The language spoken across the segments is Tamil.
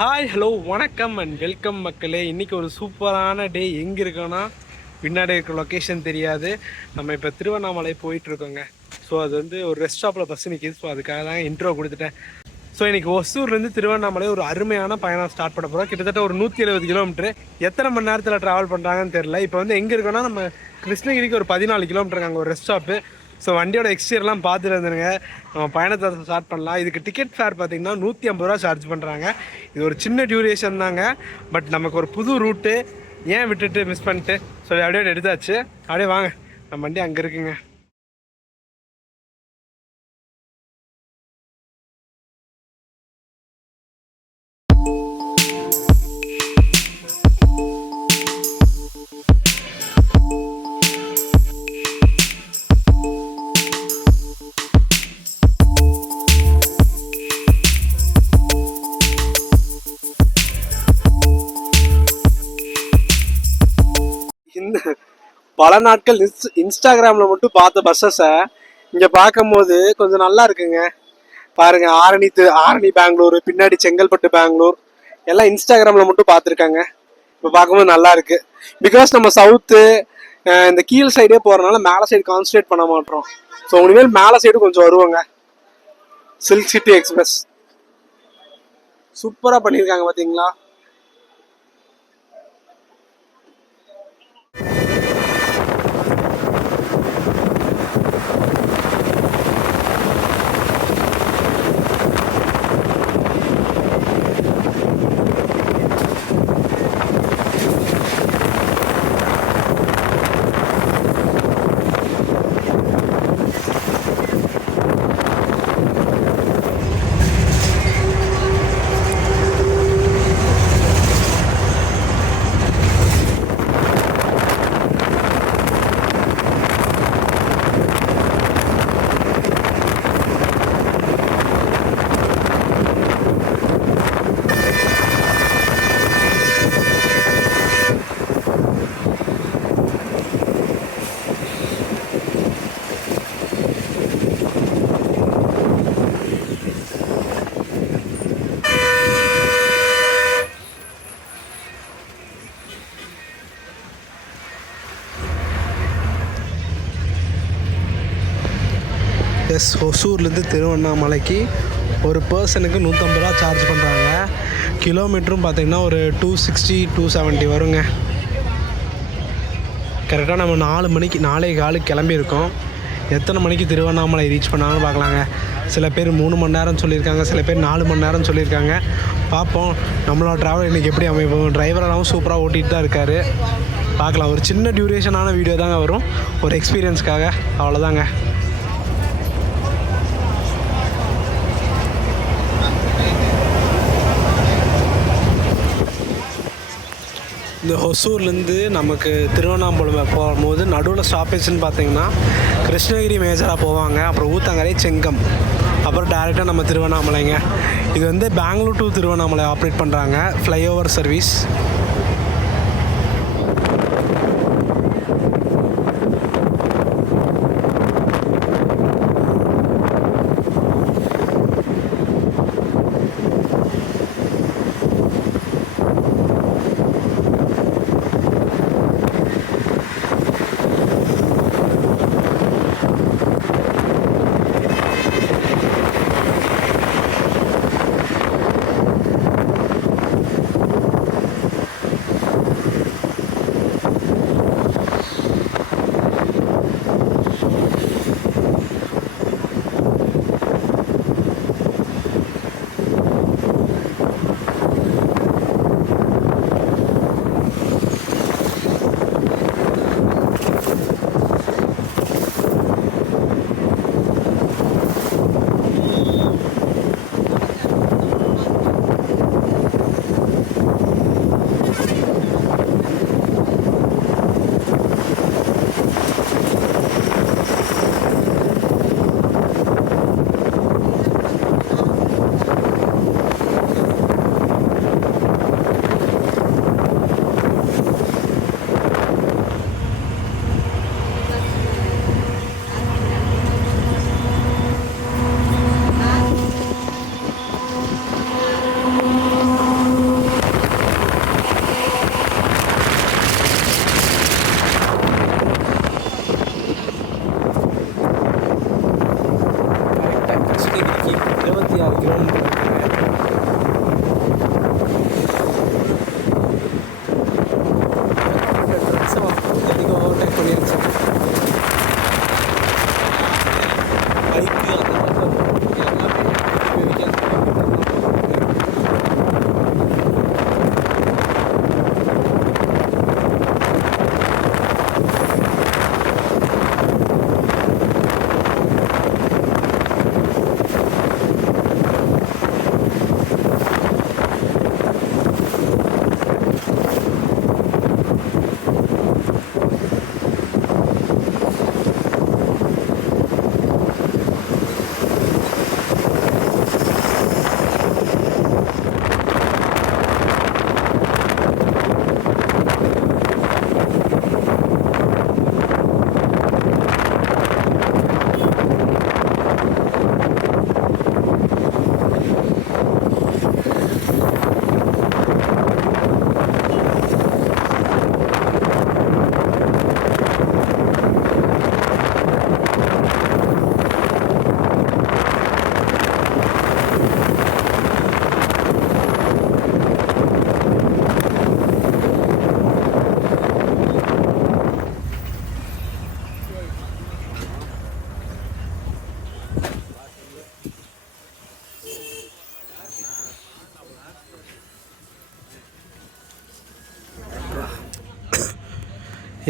ஹாய் ஹலோ வணக்கம் அண்ட் வெல்கம் மக்களே. இன்றைக்கி ஒரு சூப்பரான டே. எங்கே இருக்கோன்னா பின்னாடி இருக்கிற லொக்கேஷன் தெரியாது. நம்ம இப்போ திருவண்ணாமலை போயிட்டுருக்கோங்க. ஸோ அது வந்து ஒரு ரெஸ்ட் ஸ்டாப்பில் பஸ் நிற்கிது. ஸோ அதுக்காக தான் இன்ட்ரோ கொடுத்துட்டேன். ஸோ இன்றைக்கி ஒசூர்லேருந்து திருவண்ணாமலை ஒரு அருமையான பயணம் ஸ்டார்ட் பண்ண போகிறோம். கிட்டத்தட்ட ஒரு 170 கிலோமீட்ரு. எத்தனை மணி நேரத்தில் ட்ராவல் பண்ணுறாங்கன்னு தெரில. இப்போ வந்து எங்கே இருக்கோன்னா நம்ம கிருஷ்ணகிரிக்கு ஒரு 14 கிலோமீட்டருங்க அங்கே ஒரு ரெஸ்ட் ஸ்டாப்பு. ஸோ வண்டியோட எக்ஸ்டீரியர்லாம் பார்த்துட்டு வந்துடுங்க. நம்ம பயணத்தை ஸ்டார்ட் பண்ணலாம். இதுக்கு டிக்கெட் ஃபேர் பார்த்திங்கன்னா 150 ரூபா சார்ஜ் பண்ணுறாங்க. இது ஒரு சின்ன டியூரேஷன் தாங்க. பட் நமக்கு ஒரு புது ரூட்டு ஏன் விட்டுட்டு மிஸ் பண்ணிட்டு சொல்லி அப்படியே எடுத்தாச்சு. அப்படியே வாங்க, நம்ம வண்டி அங்கே இருக்குங்க. இந்த பல நாட்கள் இன்ஸ்டாகிராமில் மட்டும் பார்த்த பஸ்ஸஸை இங்கே பார்க்கும்போது கொஞ்சம் நல்லா இருக்குங்க. பாருங்க, ஆரணி பெங்களூர், பின்னாடி செங்கல்பட்டு பெங்களூர் எல்லாம் இன்ஸ்டாகிராமில் மட்டும் பார்த்துருக்காங்க. இப்போ பார்க்கும்போது நல்லா இருக்கு. பிகாஸ் நம்ம சவுத்து இந்த கீழ் சைடே போகிறனால மேலே சைடு கான்சன்ட்ரேட் பண்ண மாட்டோம். ஸோ இனிமேல் மேலே சைடு கொஞ்சம் வருவாங்க. சில்க் சிட்டி எக்ஸ்பிரஸ் சூப்பராக பண்ணியிருக்காங்க பார்த்தீங்களா. ஒசூர்லேருந்து திருவண்ணாமலைக்கு ஒரு பர்சனுக்கு 150 ரூபா சார்ஜ் பண்ணுறாங்க. கிலோமீட்டரும் பார்த்திங்கன்னா ஒரு 260 270 வருங்க. கரெக்டாக நம்ம 4 மணிக்கு 4:15 கிளம்பியிருக்கோம். எத்தனை மணிக்கு திருவண்ணாமலை ரீச் பண்ணாங்கன்னு பார்க்கலாங்க. சில பேர் 3 மணி நேரம் சொல்லியிருக்காங்க, சில பேர் 4 மணி நேரம் சொல்லியிருக்காங்க. பார்ப்போம் நம்மளோட ட்ராவல் இன்றைக்கி எப்படி அமைப்போம். டிரைவரெல்லாம் சூப்பராக ஓட்டிகிட்டு தான் இருக்கார். பார்க்கலாம். ஒரு சின்ன டியூரேஷனான வீடியோ தாங்க வரும், ஒரு எக்ஸ்பீரியன்ஸ்க்காக. அவ்வளோதாங்க. இந்த ஒசூர்லேருந்து நமக்கு திருவண்ணாமலை போகும்போது நடுவில் ஸ்டாப்பேஜ்னு பார்த்தீங்கன்னா கிருஷ்ணகிரி மேஜராக போவாங்க, அப்புறம் ஊத்தங்கரை, செங்கம், அப்புறம் டேரெக்டாக நம்ம திருவண்ணாமலைங்க. இது வந்து பெங்களூர் டு திருவண்ணாமலை ஆப்ரேட் பண்ணுறாங்க, ஃப்ளைஓவர் சர்வீஸ்.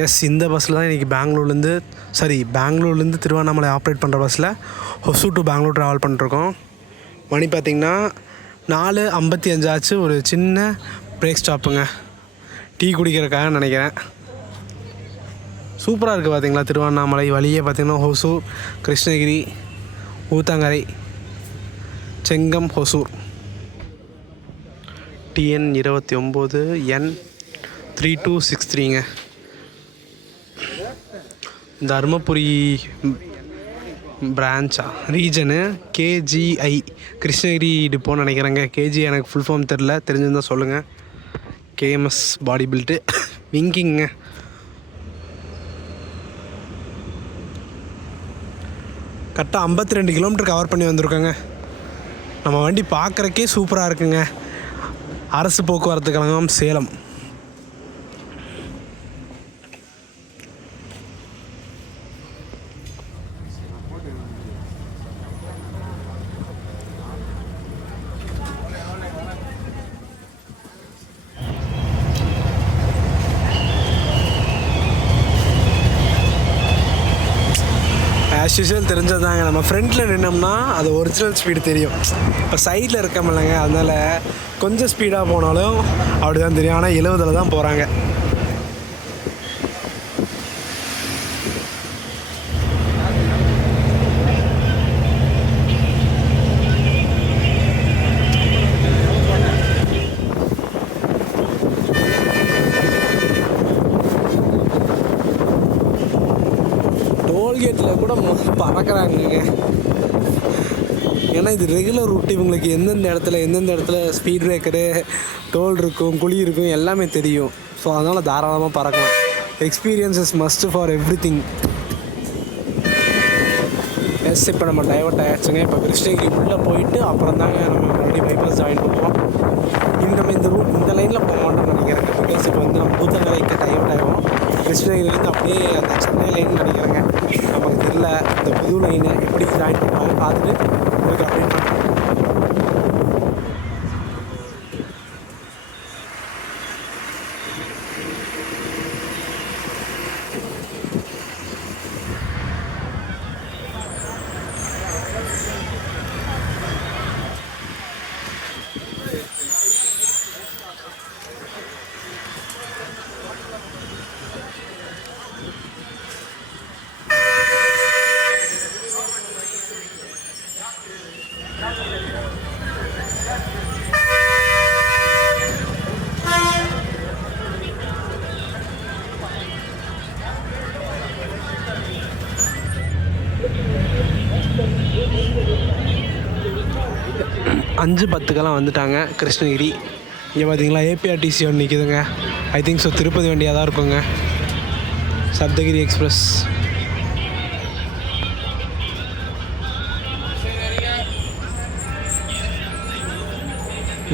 எஸ், இந்த பஸ்ஸில் தான் இன்றைக்கி பெங்களூர்லேருந்து திருவண்ணாமலை ஆப்ரேட் பண்ணுற பஸ்ஸில் ஹொசூர் டு பெங்களூர் ட்ராவல் பண்ணிருக்கோம். மணி பார்த்திங்கன்னா 4:55 ஆச்சு. ஒரு சின்ன பிரேக் ஸ்டாப்புங்க, டீ குடிக்கிறதுக்காக நினைக்கிறேன். சூப்பராக இருக்குது பார்த்திங்களா திருவண்ணாமலை வழியே. பார்த்திங்கன்னா ஹொசூர், கிருஷ்ணகிரி, ஊத்தங்கரை, செங்கம், ஹொசூர். TN 29 N 3263ங்க. தருமபுரி பிரான்ச்சா ரீஜனு KGI கிருஷ்ணகிரி டிப்போன்னு நினைக்கிறேங்க. KGI எனக்கு ஃபுல் ஃபார்ம் தெரிஞ்சிருந்தால் சொல்லுங்கள். KMS பாடி பில்ட்டு விங்கிங்க. கரெக்டாக 52 கிலோமீட்டர் கவர் பண்ணி வந்திருக்கோங்க. நம்ம வண்டி பார்க்குறக்கே சூப்பராக இருக்குங்க. அரசு போக்குவரத்து கழகம், சேலம். ஆஸ் யூஸ்வல் தெரிஞ்சதாங்க, நம்ம ஃப்ரண்ட்டில் நின்னோம்னா அது ஒரிஜினல் ஸ்பீடு தெரியும். இப்போ சைடில் இருக்கமில்லங்க, அதனால் கொஞ்சம் ஸ்பீடாக போனாலும் அப்படி தான் தெரியும். ஆனால் 70 தான் போகிறாங்க. டோல்கேட்டில் கூட பறக்கிறாங்க. ஏன்னா இது ரெகுலர் ரூட். இவங்களுக்கு எந்தெந்த இடத்துல ஸ்பீட் பிரேக்கரு, டோல் இருக்கும், குழி இருக்கும், எல்லாமே தெரியும். ஸோ அதனால் தாராளமாக பறக்கலாம். Experience is must for everything. Yes, இப்போ நம்ம டைவர்ட் ஆகிடுச்சுங்க. இப்போ கிருஷ்ணகிரி உள்ளே போயிட்டு அப்புறம் தாங்க நம்ம மறுபடியும் பைபாஸ் ஜாயின் பண்ணுவோம். நம்ம இந்த லைனில் போக மாட்டோம்னு நினைக்கிறேன். பிகாஸ் இப்போ வந்து நம்ம ஊத்தங்கரைக்கு டைவர்ட் ஆகிடும். கிருஷ்ணகிரிலேருந்து அப்படியே அந்த சென்னை லைன் நினைக்கிறேங்க. நமக்கு தெரியல இந்த புது லைனை எப்படி ஜாயின் பண்ணுவாங்க பார்த்துட்டு உங்களுக்கு அப்டேட் பண்ணுறேன். அஞ்சு 10க்கெல்லாம் வந்துட்டாங்க கிருஷ்ணகிரி. இங்கே பார்த்தீங்களா APRTC ஒன்று நிற்கிதுங்க. ஐ திங்க் ஸோ திருப்பதி வண்டியாக தான் இருக்குங்க. சப்தகிரி எக்ஸ்பிரஸ்.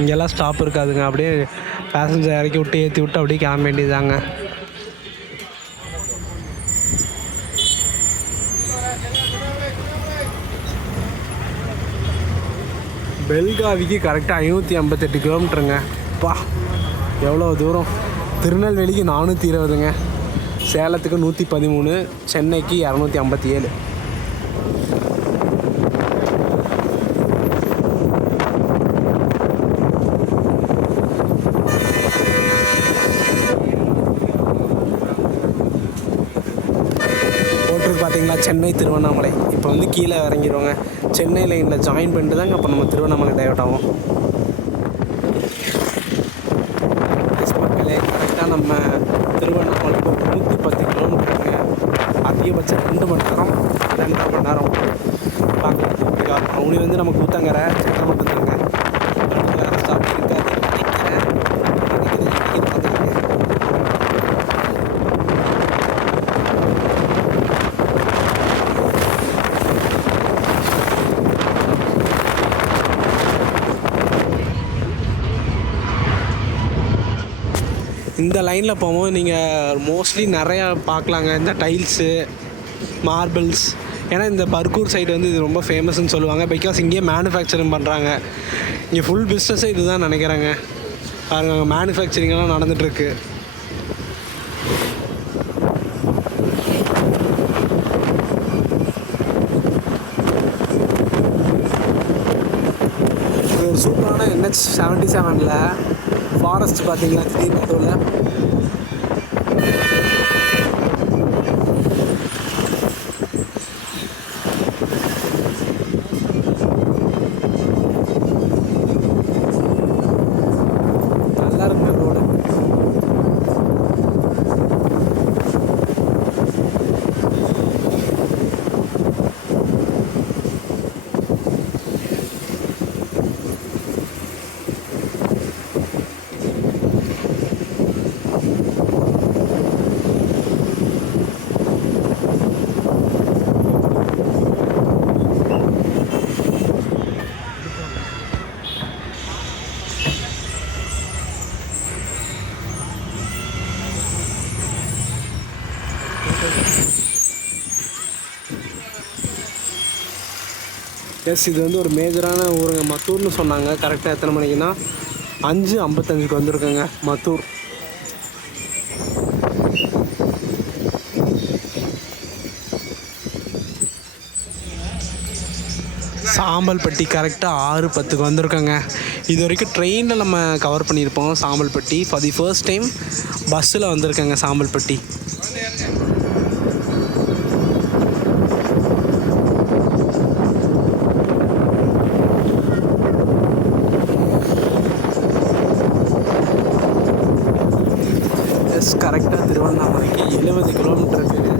இங்கெல்லாம் ஸ்டாப் இருக்காதுங்க. அப்படியே பேசஞ்சர் இறக்கி விட்டு ஏற்றி விட்டு அப்படியே கிளம்ப வேண்டியதாங்க. பெல்காவிக்கு கரெக்டாக 558 கிலோமீட்டருங்க. பா, எவ்வளோ தூரம். திருநெல்வேலிக்கு 420ங்க, சேலத்துக்கு 113, சென்னைக்கு 257. பார்த்தீங்களா சென்னை திருவண்ணாமலை. இப்போ வந்து கீழே இறங்கிடுவாங்க. சென்னை லைனில் ஜாயின் பண்ணிட்டு தாங்க அப்போ நம்ம திருவண்ணாமலை டைவர்ட் ஆகும். மக்களே, கரெக்டாக நம்ம திருவண்ணாமலை 110 கிலோமீட்டருங்க. அதிகபட்சம் 2 மணி நேரம் 2.5 மணி நேரம் பார்க்கலாம். அவங்க வந்து நமக்கு ஊத்தங்கரை சென்னை மட்டும் தாங்க. வேறு ஸ்டாப் இருக்காது நினைக்கிறேன். இந்த லைனில் போகும்போது நீங்கள் மோஸ்ட்லி நிறையா பார்க்கலாங்க. இந்த டைல்ஸு, மார்பிள்ஸ். ஏன்னா இந்த பர்கூர் சைடு வந்து இது ரொம்ப ஃபேமஸ்ன்னு சொல்லுவாங்க. பிகாஸ் இங்கேயே மேனுஃபேக்சரிங் பண்ணுறாங்க. இங்கே ஃபுல் பிஸ்னஸே இது தான் நினைக்கிறாங்க. பாருங்க, மேனுஃபேக்சரிங்கெல்லாம் நடந்துகிட்ருக்கு. NH77 ஃபாரஸ்ட் பார்த்தீங்களா திடீர்னு நடுவில். நல்லா இருக்கு ரோடு. எஸ், இது வந்து ஒரு மேஜரான ஊருங்க. மத்தூர்னு சொன்னாங்க. கரெக்டாக எத்தனை மணிக்குன்னா 5:55 வந்திருக்கேங்க மத்தூர். சாம்பல்பட்டி கரெக்டாக 6:10 வந்திருக்கோங்க. இது வரைக்கும் ட்ரெயினில் நம்ம கவர் பண்ணியிருப்போம் Sambalpatti. For the first time பஸ்ஸில் வந்திருக்கேங்க சாம்பல்பட்டி. கரெக்டாக திருவண்ணாமலைக்கு 70 கிலோமீட்டர் இருக்குங்க.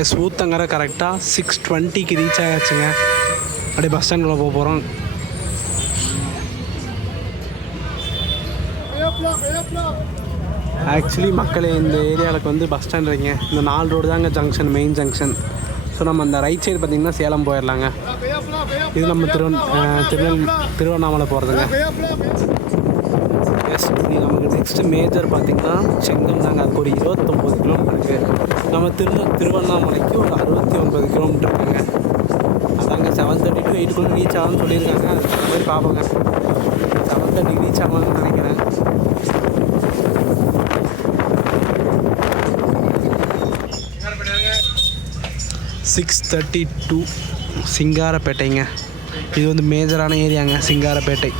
எஸ், ஊத்தங்கரை கரெக்டாக 6:20க்கு ரீச் ஆகிடுச்சுங்க. அப்படியே பஸ் ஸ்டாண்டில் போக போகிறோம். ஆக்சுவலி மக்களே, இந்த ஏரியாவுக்கு வந்து பஸ் ஸ்டாண்ட் வைங்க. இந்த 4 ரோடு தாங்க ஜங்ஷன், மெயின் ஜங்ஷன். ஸோ நம்ம அந்த ரைட் சைடு பார்த்திங்கன்னா சேலம் போயிடலாங்க. இது நம்ம திருவண்ணாமலை போகிறதுங்க. எஸ், இது நமக்கு நெக்ஸ்ட்டு மேஜர் பார்த்திங்கன்னா செங்கம் தாங்க. அதுக்கு ஒரு 29 கிலோமீட்டர் இருக்குது. நம்ம திருவண்ணாமலைக்கு ஒரு 69 கிலோமீட்டர் இருக்குங்க. அதாங்க 7:30 to 8 ரீச் ஆகும்னு சொல்லியிருக்காங்க. அது மாதிரி பார்ப்போங்க. 7:30 ரீச் ஆகலாம்னு நினைக்கிறேன். $6:32 சிங்காரப்பேட்டைங்க. இது வந்து மேஜரான ஏரியாங்க சிங்காரப்பேட்டை.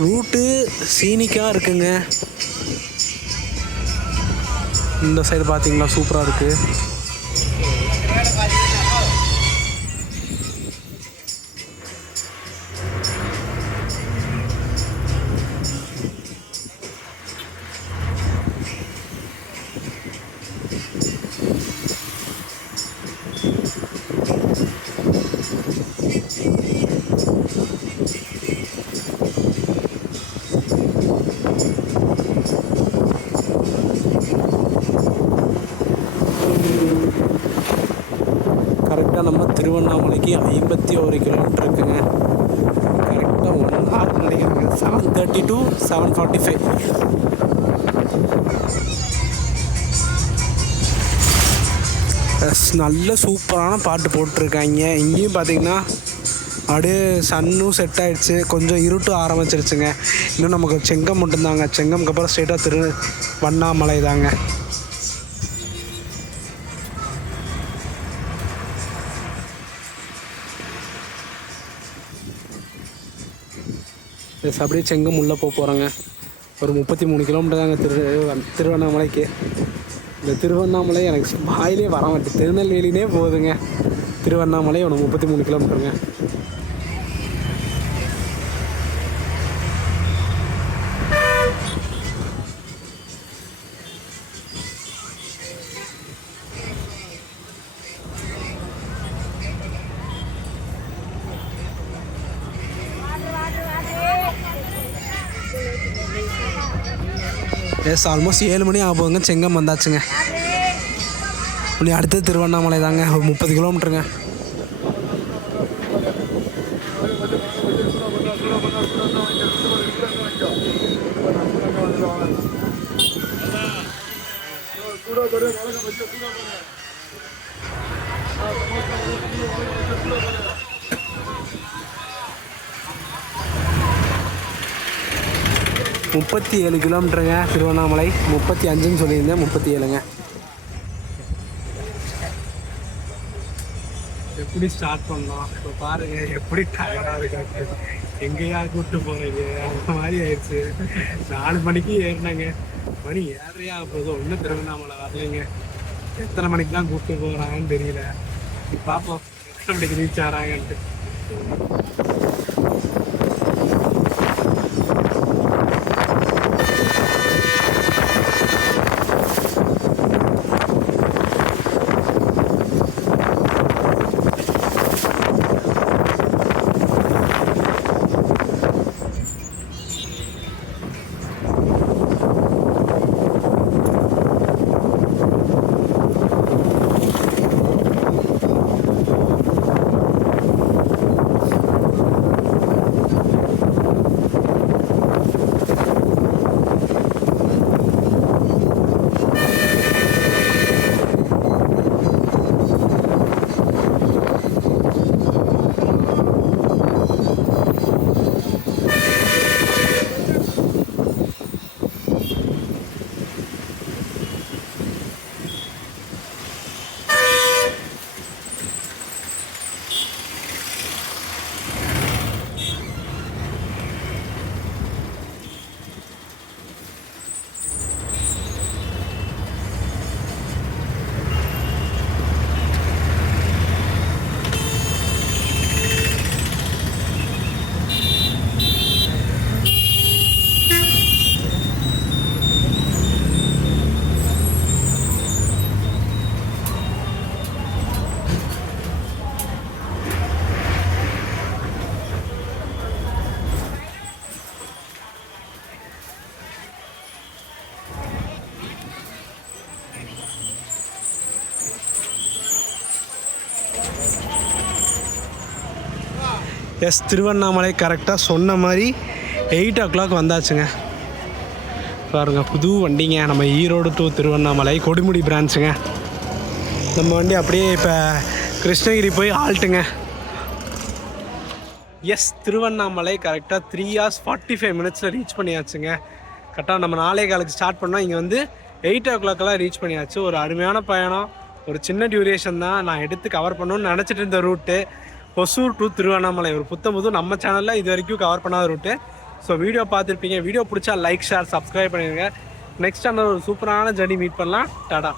ரூட்டு சீனிக்காக இருக்குங்க. இந்த சைடு பார்த்தீங்களா சூப்பராக இருக்குது. கரெக்டாக நம்ம திருவண்ணாமலைக்கு 51 கிலோமீட்டர் இருக்குங்க. கரெக்டாக 1 hour நினைக்கிறேங்க. 7:30 to 7:45. நல்ல சூப்பரான பாட்டு போட்டிருக்காங்க. இங்கேயும் பார்த்தீங்கன்னா அப்படியே சன்னும் செட் ஆகிடுச்சு. கொஞ்சம் இருட்டு ஆரம்பிச்சிருச்சுங்க. இன்னும் நமக்கு செங்கம் மட்டும்தாங்க. செங்கம்க்கு அப்புறம் ஸ்ட்ரெயிட்டாக திருவண்ணாமலை தாங்க. அப்படியே செங்கம் உள்ளே போகிறோங்க. ஒரு 33 கிலோமீட்டர் தாங்க திருவண்ணாமலைக்கு. இந்த திருவண்ணாமலை எனக்கு வாயிலே வர மாட்டேன். திருநெல்வேலினே போகுதுங்க. திருவண்ணாமலை ஒரு 33 கிலோமீட்டருங்க. எஸ் ஆல்மோஸ்ட் 7 மணி ஆக போகுங்க. செங்கம் வந்தாச்சுங்க. இனி அடுத்தது திருவண்ணாமலை தாங்க. ஒரு 30 கிலோமீட்டருங்க. முப்பத்தி 7 கிலோமீட்டருங்க திருவண்ணாமலை. 35ன்னு சொல்லியிருந்தேன், 37ங்க. எப்படி ஸ்டார்ட் பண்ணோம் இப்போ பாருங்க, எப்படி டயர்டாக இருக்காங்க. எங்கேயா கூப்பிட்டு போகிறது அந்த மாதிரி ஆயிடுச்சு. 4 மணிக்கு ஏறினாங்க, மணி 7:30 ஆக போதும், ஒன்றும் திருவண்ணாமலை வரலைங்க. எத்தனை மணிக்கு தான் கூப்பிட்டு போகிறாங்கன்னு தெரியல. பார்ப்போம் எத்தனை மணிக்கு ரீச் ஆகிறாங்கன்ட்டு. எஸ், திருவண்ணாமலை கரெக்டாக சொன்ன மாதிரி 8 o'clock வந்தாச்சுங்க. பாருங்க, புது வண்டிங்க. நம்ம ஈரோடு டு திருவண்ணாமலை கொடுமுடி பிரான்ச்சுங்க. நம்ம வண்டி அப்படியே இப்போ கிருஷ்ணகிரி போய் ஆல்ட்டுங்க. எஸ், திருவண்ணாமலை கரெக்டாக 3 hours 45 minutes ரீச் பண்ணியாச்சுங்க. கரெக்டாக நம்ம 4:15 ஸ்டார்ட் பண்ணோம். இங்கே வந்து 8 o'clockலாம் ரீச் பண்ணியாச்சு. ஒரு அருமையான பயணம், ஒரு சின்ன டியூரேஷன் தான். நான் எடுத்து கவர் பண்ணணும்னு நினச்சிட்டு இருந்த ரூட்டு ஒசூர் டு திருவண்ணாமலை. ஒரு புது நம்ம சேனலில் இது வரைக்கும் கவர் பண்ணாத ரூட்டு. ஸோ வீடியோ பார்த்துருப்பீங்க. வீடியோ பிடிச்சா லைக், ஷேர், சப்ஸ்கிரைப் பண்ணிடுங்க. நெக்ஸ்ட் அந்த ஒரு சூப்பரான ஜர்னி மீட் பண்ணலாம். டாடா.